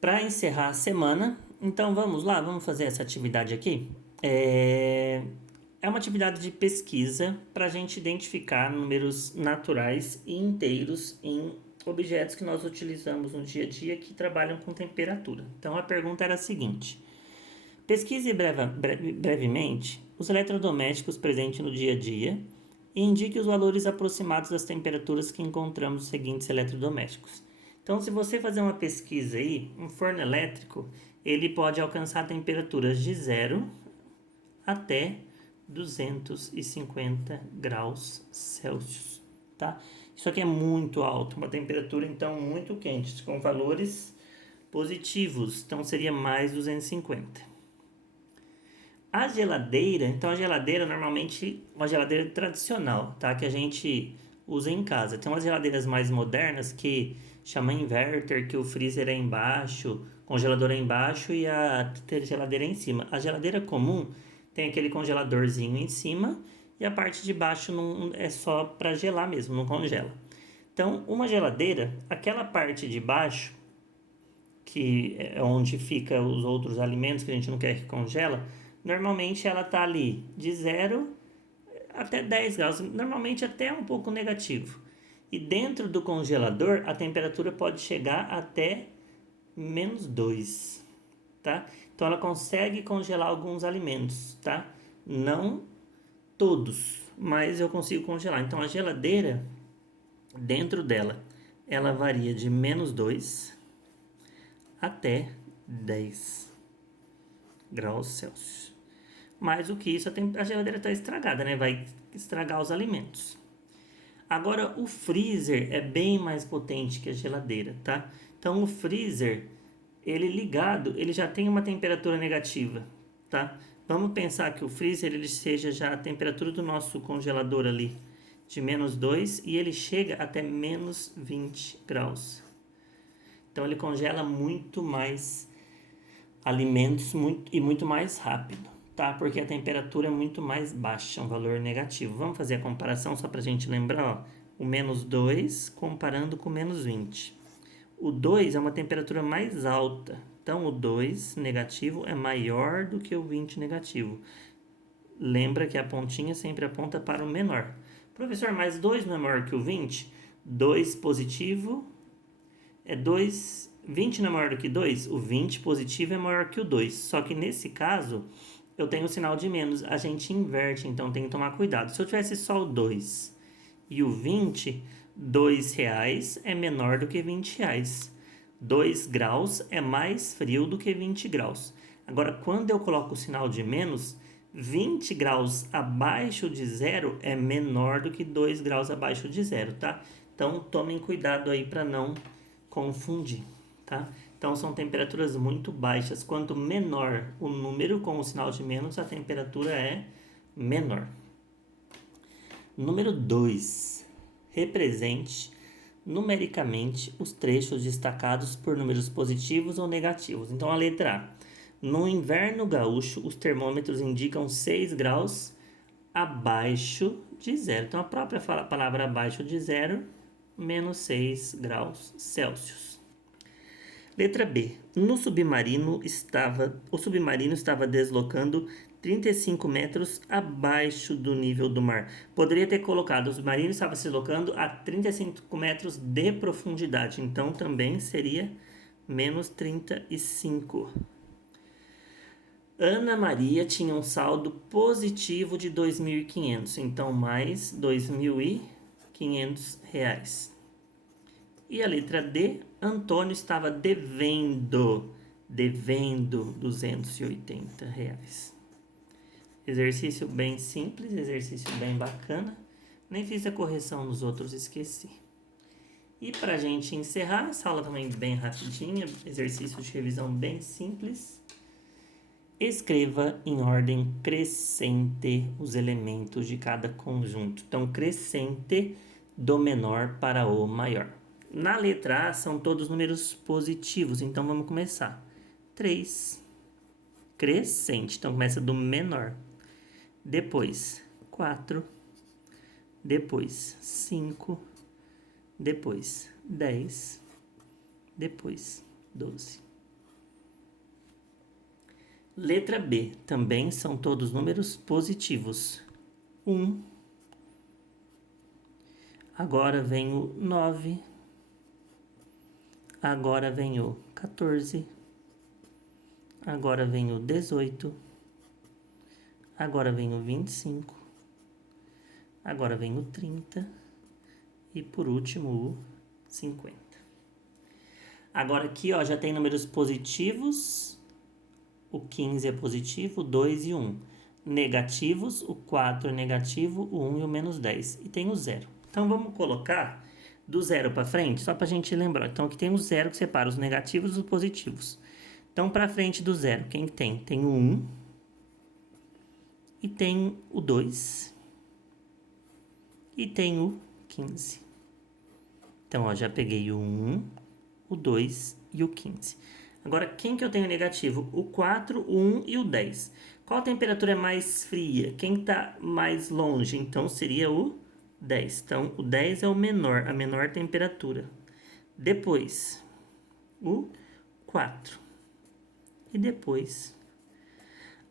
Para encerrar a semana, então vamos lá, vamos fazer essa atividade aqui. É uma atividade de pesquisa para a gente identificar números naturais e inteiros em objetos que nós utilizamos no dia a dia que trabalham com temperatura. Então a pergunta era a seguinte: pesquise brevemente os eletrodomésticos presentes no dia a dia e indique os valores aproximados das temperaturas que encontramos nos seguintes eletrodomésticos. Então, se você fazer uma pesquisa aí, um forno elétrico, ele pode alcançar temperaturas de 0 até 250 graus Celsius, tá? Isso aqui é muito alto, uma temperatura então muito quente, com valores positivos, então seria mais 250. A geladeira, então a geladeira normalmente uma geladeira tradicional, tá? Que a gente usa em casa. Tem umas geladeiras mais modernas que chama inverter, que o freezer é embaixo, congelador é embaixo e a geladeira é em cima. A geladeira comum tem aquele congeladorzinho em cima e a parte de baixo não é só para gelar mesmo, não congela. Então, uma geladeira, aquela parte de baixo, que é onde fica os outros alimentos que a gente não quer que congela, normalmente ela está ali de 0 até 10 graus, normalmente até um pouco negativo. E dentro do congelador, a temperatura pode chegar até -2, tá? Então ela consegue congelar alguns alimentos, tá? Não todos, mas eu consigo congelar. Então a geladeira, dentro dela, ela varia de -2 até 10 graus Celsius. Mais do que isso, a geladeira está estragada, né? Vai estragar os alimentos. Agora, o freezer é bem mais potente que a geladeira, tá? Então, o freezer, ele ligado, ele já tem uma temperatura negativa, tá? Vamos pensar que o freezer ele seja já a temperatura do nosso congelador ali, de -2, e ele chega até -20 graus. Então, ele congela muito mais alimentos e muito mais rápido, tá? Porque a temperatura é muito mais baixa, um valor negativo. Vamos fazer a comparação só para a gente lembrar, ó. O -2 comparando com o -20. O 2 é uma temperatura mais alta, então o 2 negativo é maior do que o 20 negativo. Lembra que a pontinha sempre aponta para o menor. Professor, mas 2 não é maior que o 20? 2 positivo é 2. 20 não é maior do que 2? O 20 positivo é maior que o 2. Só que nesse caso, eu tenho o sinal de menos. A gente inverte, então tem que tomar cuidado. Se eu tivesse só o 2 e o 20, 2 reais é menor do que 20 reais. 2 graus é mais frio do que 20 graus. Agora, quando eu coloco o sinal de menos, 20 graus abaixo de zero é menor do que 2 graus abaixo de zero, tá? Então, tomem cuidado aí para não confundir, tá? Então, são temperaturas muito baixas. Quanto menor o número com o sinal de menos, a temperatura é menor. Número 2. Represente numericamente os trechos destacados por números positivos ou negativos. Então, a letra A. No inverno gaúcho, os termômetros indicam 6 graus abaixo de zero. Então, a própria palavra abaixo de zero, -6 graus Celsius. Letra B. O submarino estava deslocando 35 metros abaixo do nível do mar. Poderia ter colocado, o submarino estava se deslocando a 35 metros de profundidade. Então, também seria -35. Ana Maria tinha um saldo positivo de 2.500. Então, mais 2.500 reais. E a letra D, Antônio estava devendo 280 reais. Exercício bem simples, exercício bem bacana. Nem fiz a correção nos outros, esqueci. E para a gente encerrar, essa aula também bem rapidinha, exercício de revisão bem simples. Escreva em ordem crescente os elementos de cada conjunto. Então, crescente do menor para o maior. Na letra A são todos números positivos, então vamos começar. 3, crescente, então começa do menor. Depois 4, depois 5, depois 10, depois 12. Letra B, também são todos números positivos. 1. Agora vem o 9. Agora vem o 14. Agora vem o 18. Agora vem o 25. Agora vem o 30. E por último o 50. Agora aqui, ó, já tem números positivos. O 15 é positivo, o 2 e o 1. Negativos, o 4 é negativo, o 1 e o menos 10. E tem o 0. Então, vamos colocar do 0 para frente, só para a gente lembrar. Então, aqui tem o 0 que separa os negativos dos positivos. Então, para frente do 0, quem que tem? Tem o 1 e tem o 2 e tem o 15. Então, ó, já peguei o 1, o 2 e o 15. Agora, quem que eu tenho negativo? O 4, o 1 e o 10. Qual temperatura é mais fria? Quem está mais longe? Então, seria o 10. Então, o 10 é o menor, a menor temperatura. Depois, o 4. E depois...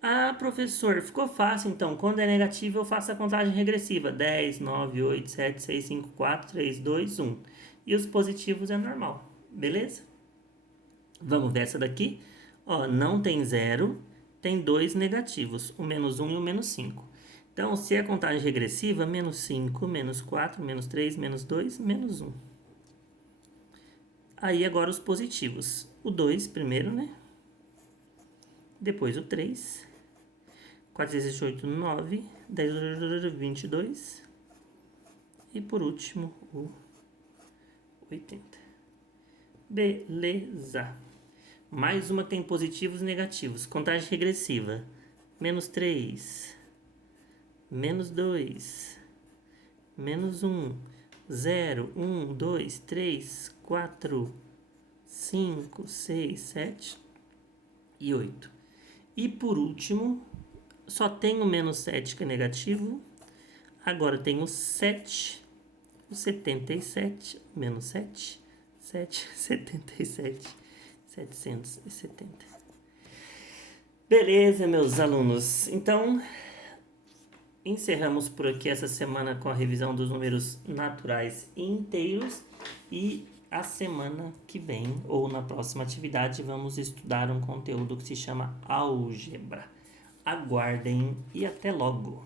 Ah, professor, ficou fácil então. Quando é negativo, eu faço a contagem regressiva. 10, 9, 8, 7, 6, 5, 4, 3, 2, 1. E os positivos é normal. Beleza? Vamos ver essa daqui. Ó, não tem 0, tem 2 negativos, o menos 1 e o menos 5. Então, se é contagem regressiva, menos 5, menos 4, menos 3, menos 2, menos 1. Aí, agora os positivos. O 2 primeiro, né? Depois o 3. 4 vezes 8, 9. 10, 22. E por último, o 80. Beleza. Mais uma tem positivos e negativos. Contagem regressiva. Menos 3. Menos 2. Menos 1. 0, 1, 2, 3, 4, 5, 6, 7 e 8. E por último, só tem o menos 7 que é negativo. Agora tem o 7, o 77, menos 7, 7, 77, 770. Beleza, meus alunos. Então, encerramos por aqui essa semana com a revisão dos números naturais e inteiros. E a semana que vem, ou na próxima atividade, vamos estudar um conteúdo que se chama álgebra. Aguardem e até logo!